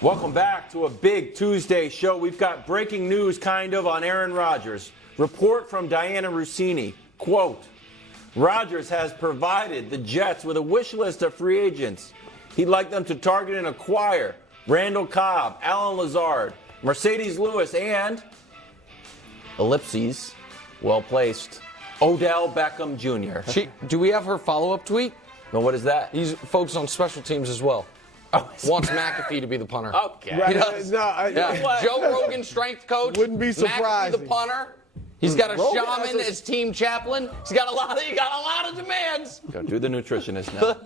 Welcome back to a big Tuesday show. We've got breaking news, kind of, on Aaron Rodgers. Report from Diana Rossini. Quote, Rodgers has provided the Jets with a wish list of free agents. He'd like them to target and acquire Randall Cobb, Alan Lazard, Mercedes Lewis, and, ellipses, well-placed, Odell Beckham Jr. Do we have her follow-up tweet? No, what is that? He's focused on special teams as well. Wants McAfee to be the punter. Okay. Right. He does. Joe Rogan, strength coach. Wouldn't be surprising. McAfee the punter. He's got a Rogan shaman as team chaplain. He got a lot of demands. Go do the nutritionist now.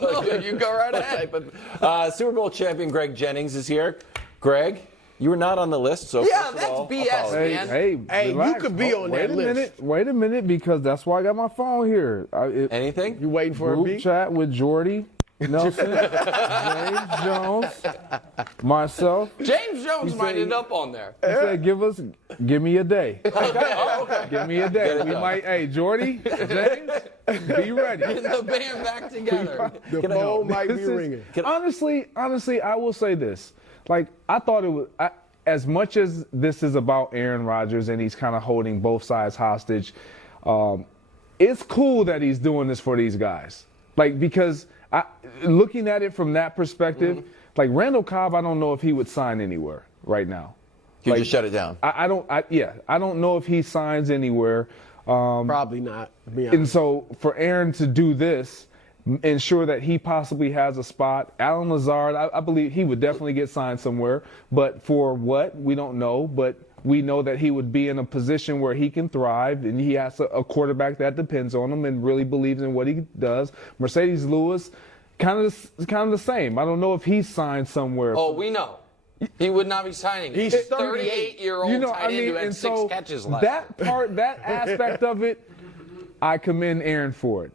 No, you go right ahead. Super Bowl champion Greg Jennings is here. Greg, you were not on the list, so Yeah, first of that's all, BS, apologies. man. Hey, relax. you could be on that list. Wait a minute, because that's why I got my phone here. Anything? You waiting for a Group beat? chat with Jordy Nelson, James Jones, myself. James Jones He might said- end up on there. He said, give me a day. Give me a day. We might, hey, Jordy, James, be ready. Getting the band back together. The phone might be This is- ringing. Honestly, I will say this. Like, I thought it was, as much as this is about Aaron Rodgers and he's kind of holding both sides hostage, it's cool that he's doing this for these guys. Like, because looking at it from that perspective, like Randall Cobb, I don't know if he would sign anywhere right now. You Like, just shut it down. I don't know if he signs anywhere. Probably not. To be And honest. so for Aaron to do this, ensure that he possibly has a spot. Alan Lazard, I believe he would definitely get signed somewhere. But for what? We don't know. But we know that he would be in a position where he can thrive, and he has a quarterback that depends on him and really believes in what he does. Mercedes Lewis, kind of the same. I don't know if he's signed somewhere. Oh, we know. He would not be signing. He's 38-year-old tight end who had and 6 so catches last that aspect of it, I commend Aaron for it.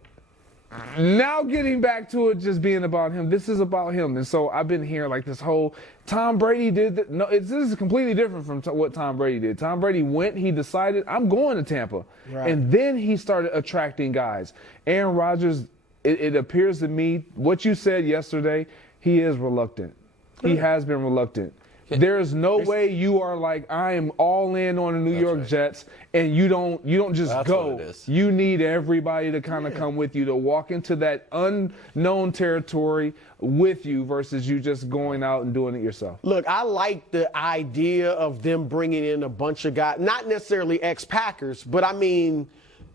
Now getting back to it just being about him, this is about him. And so I've been hearing like this whole Tom Brady did. This is completely different from what Tom Brady did. Tom Brady he decided, I'm going to Tampa. Right. And then he started attracting guys. Aaron Rodgers, it appears to me, what you said yesterday, he is reluctant. He has been reluctant. There's no way you are like, I am all in on the New York Jets, and you don't just That's go. what it is. You need everybody to kind of come with you, to walk into that unknown territory with you versus you just going out and doing it yourself. Look, I like the idea of them bringing in a bunch of guys, not necessarily ex-Packers, but I mean,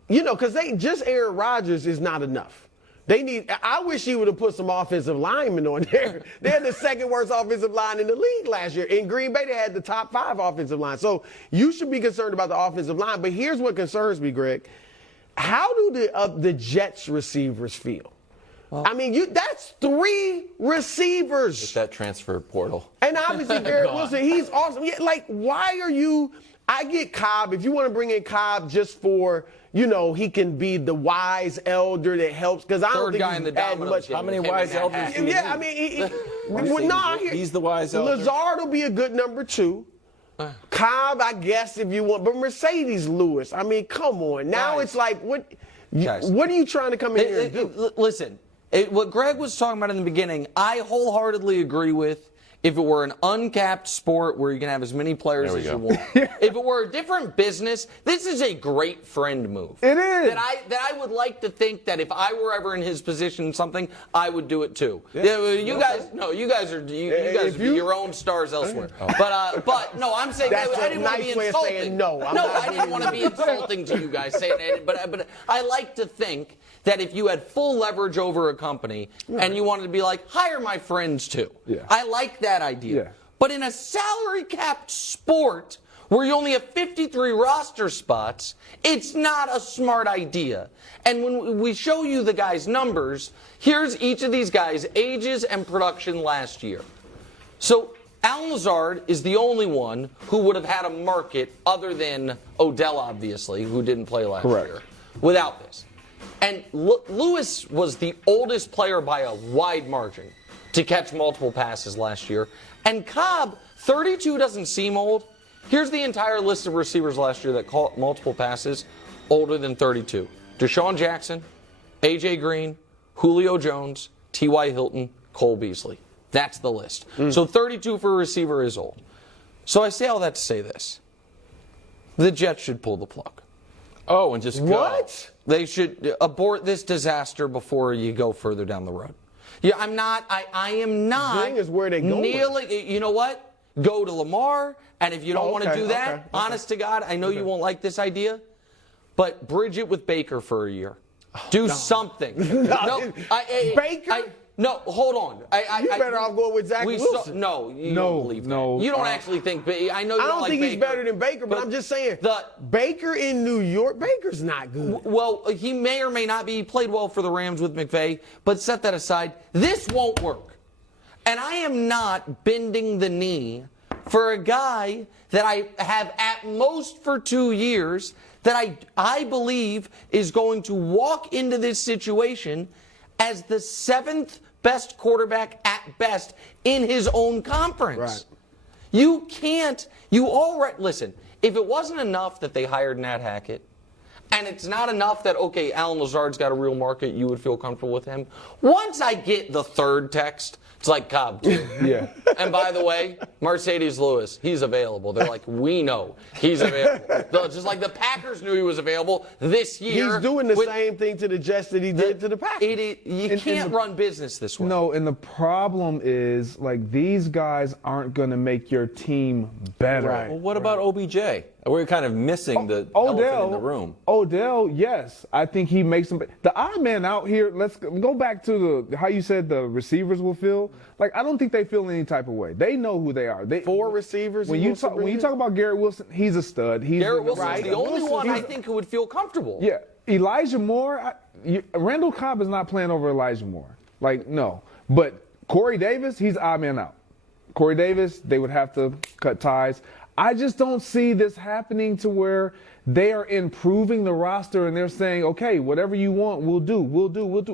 because just Aaron Rodgers is not enough. I wish he would have put some offensive linemen on there. They had the second worst offensive line in the league last year. In Green Bay, they had the top 5 offensive line. So you should be concerned about the offensive line. But here's what concerns me, Greg. How do the Jets receivers feel? Well, I mean, that's 3 receivers. It's that transfer portal. And obviously, Garrett Wilson, he's awesome. Yeah, like, why are you – I get Cobb. If you want to bring in Cobb just for – he can be the wise elder that helps, because I don't think guy in the he's adding Domino's much. game. How many wise elders do you Yeah, I need? mean, He's the wise elder. Lazard will be a good number 2. Cobb, I guess, if you want, but Mercedes Lewis. I mean, come on. Now Guys. it's like, what Guys. are you trying to come in here and do? Listen, what Greg was talking about in the beginning, I wholeheartedly agree with. If it were an uncapped sport where you can have as many players as you want. If it were a different business, this is a great friend move. It is. That I would like to think that if I were ever in his position something, I would do it too. Yeah, you guys would be your own stars elsewhere. But no, I'm saying That's I a didn't want to nice be way of insulting. saying no. I didn't want to be insulting to you guys saying it, but I like to think that if you had full leverage over a company and you wanted to be like, hire my friends too. Yeah. I like that idea. Yeah. But in a salary capped sport where you only have 53 roster spots, it's not a smart idea. And when we show you the guys' numbers, here's each of these guys' ages and production last year. So Alan Lazard is the only one who would have had a market other than Odell, obviously, who didn't play last year, without this. And Lewis was the oldest player by a wide margin to catch multiple passes last year. And Cobb, 32 doesn't seem old. Here's the entire list of receivers last year that caught multiple passes older than 32. Deshaun Jackson, A.J. Green, Julio Jones, T.Y. Hilton, Cole Beasley. That's the list. So 32 for a receiver is old. So I say all that to say this. The Jets should pull the plug. Oh, and just go. What? They should abort this disaster before you go further down the road. Yeah, I am not. The thing is where they going. Kneeling, you know what? Go to Lamar, and if you don't want to do that, okay. honest to God, I know you won't like this idea, but bridge it with Baker for a year. Do something. Baker? No, hold on. You better off going with Zach Wilson. You don't believe that. You don't actually think. I know you I don't like think he's Baker, better than Baker, but I'm just saying. Baker in New York, Baker's not good. Well, he may or may not be. He played well for the Rams with McVay, but set that aside. This won't work. And I am not bending the knee for a guy that I have at most for 2 years that I believe is going to walk into this situation as the 7th best quarterback at best in his own conference. Right. Listen, if it wasn't enough that they hired Nat Hackett, and it's not enough that, okay, Alan Lazard's got a real market, you would feel comfortable with him. Once I get the third text, it's like Cobb, too. Yeah. And by the way, Mercedes Lewis, he's available. They're like, we know he's available. Just like the Packers knew he was available this year. He's doing the same thing to the Jets that he did to the Packers. You can't run business this way. No, and the problem is, like, these guys aren't going to make your team better. Right. Well, what about OBJ? We're kind of missing the elephant in the room. Odell, yes. I think he makes them. The odd man out here, let's go back to how you said the receivers will feel. Like, I don't think they feel any type of way. They know who they are. 4 receivers. When you talk about Garrett Wilson, he's a stud. Garrett Wilson's the only Wilson, one I think who would feel comfortable. Yeah. Elijah Moore, Randall Cobb is not playing over Elijah Moore. Like, no. But Corey Davis, he's odd man out. Corey Davis, they would have to cut ties. I just don't see this happening to where they are improving the roster and they're saying, okay, whatever you want, we'll do.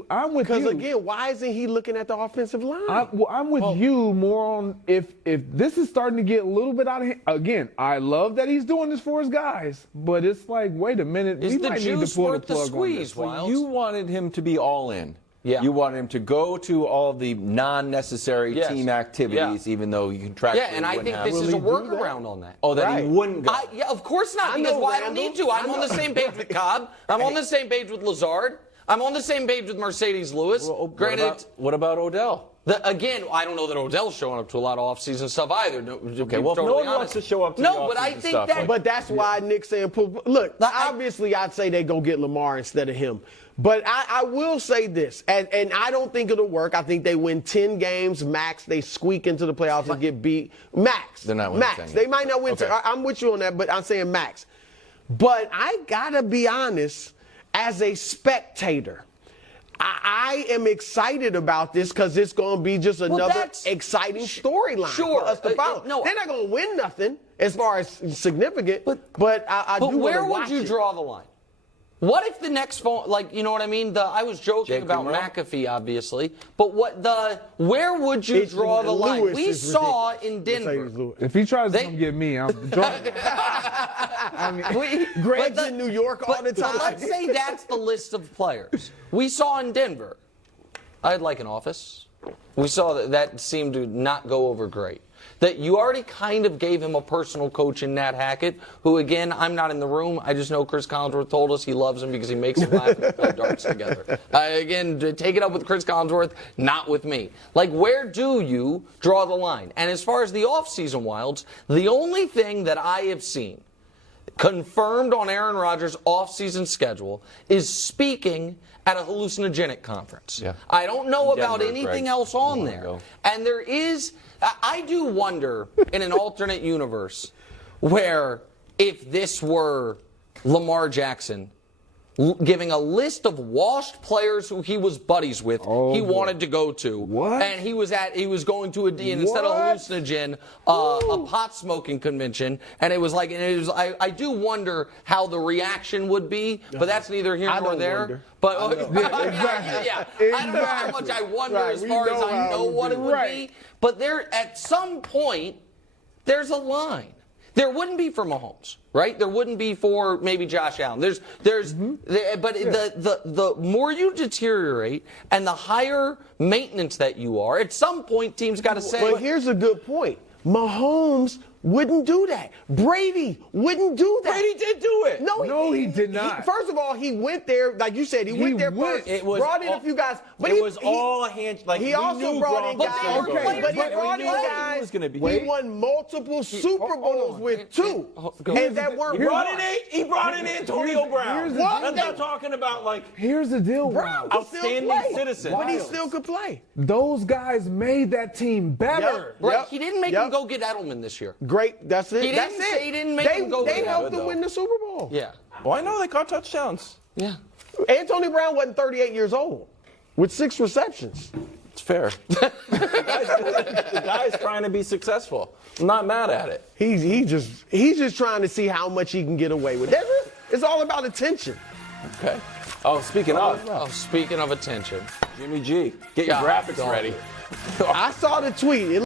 I'm with you. Because, again, why isn't he looking at the offensive line? I'm with you more on if this is starting to get a little bit out of hand. Again, I love that he's doing this for his guys, but it's like, wait a minute. Is we the might need juice to pull worth the the plug squeeze, on this. Wiles? You wanted him to be all in. Yeah. You wanted him to go to all the non-necessary team activities, even though you contractually Yeah, and I think this is a workaround on that. Oh, that he wouldn't go. Yeah, of course not, because why I don't need to. I'm on the same page with Cobb. I'm on the same page with Lazard. I'm on the same page with Mercedes Lewis. Granted, what about Odell? Again, I don't know that Odell's showing up to a lot of off-season stuff either. Okay, well, if no one wants to show up to the but I off-season think stuff, that. But that's why Nick's saying, look, obviously I'd say they go get Lamar instead of him. But I will say this, and I don't think it'll work. I think they win 10 games max. They squeak into the playoffs and get beat. Max. They're not winning max. 10 games. They might not win. Okay. I'm with you on that, but I'm saying max. But I got to be honest, as a spectator, I am excited about this because it's going to be just another exciting storyline for us to follow. They're not going to win nothing as far as significant, but I do want to watch it. But where would you draw the line? What if the next phone, like, you know what I mean? I was joking about McAfee, obviously, but where would you draw the line? Lewis We saw in Denver. If he tries to come get me, I'm joking. Greg's in New York all the time. But let's say that's the list of players. We saw in Denver. I'd like an office. We saw that seemed to not go over great. That you already kind of gave him a personal coach in Nat Hackett, who, again, I'm not in the room. I just know Chris Collinsworth told us he loves him because he makes him laugh and we play darts together. Again, take it up with Chris Collinsworth, not with me. Like, where do you draw the line? And as far as the offseason Wilds, the only thing that I have seen confirmed on Aaron Rodgers' offseason schedule is speaking at a hallucinogenic conference. Yeah. I don't know about Denver, anything Greg. else on You there. wanna go. And there is, I do wonder in an alternate universe where if this were Lamar Jackson giving a list of washed players who he was buddies with, he wanted to go to. What? And he was going to instead of hallucinogen, a pot smoking convention. And it was like, I do wonder how the reaction would be, but that's neither here nor there. Wonder. But Exactly. I don't know how much I wonder as far as I know what it would be. But at some point, there's a line. There wouldn't be for Mahomes, right? There wouldn't be for maybe Josh Allen. But the more you deteriorate and the higher maintenance that you are, at some point teams got to say. But here's a good point. Mahomes wouldn't do that. Brady wouldn't do that. Brady did do it. No, he did not. First of all, he went there, like you said, he went there first. It was brought in all, a few guys. But it was all a hand. Like he we also knew brought in Gronk guys. was gonna go. But he But brought in we knew guys. he was gonna be. He won multiple Super Bowls with two, and that weren't. He brought in Antonio Brown. I'm not talking about like. Here's the deal, Brown Brown. could still Outstanding play, citizen. but he still could play. Those guys made that team better. Yep. Right, he didn't make him go get Edelman this year. Great, that's it. He That's didn't it. say he didn't make him go They get helped Edelman, him win the Super Bowl. Yeah. Well, I know they caught touchdowns. Yeah. Antonio Brown wasn't 38 years old with 6 receptions. It's fair. the guy's trying to be successful. I'm not mad at it. He's just trying to see how much he can get away with. That's it. It's all about attention. Okay. Oh, speaking of Speaking of attention. Jimmy G, get your God, graphics don't. ready. I saw the tweet.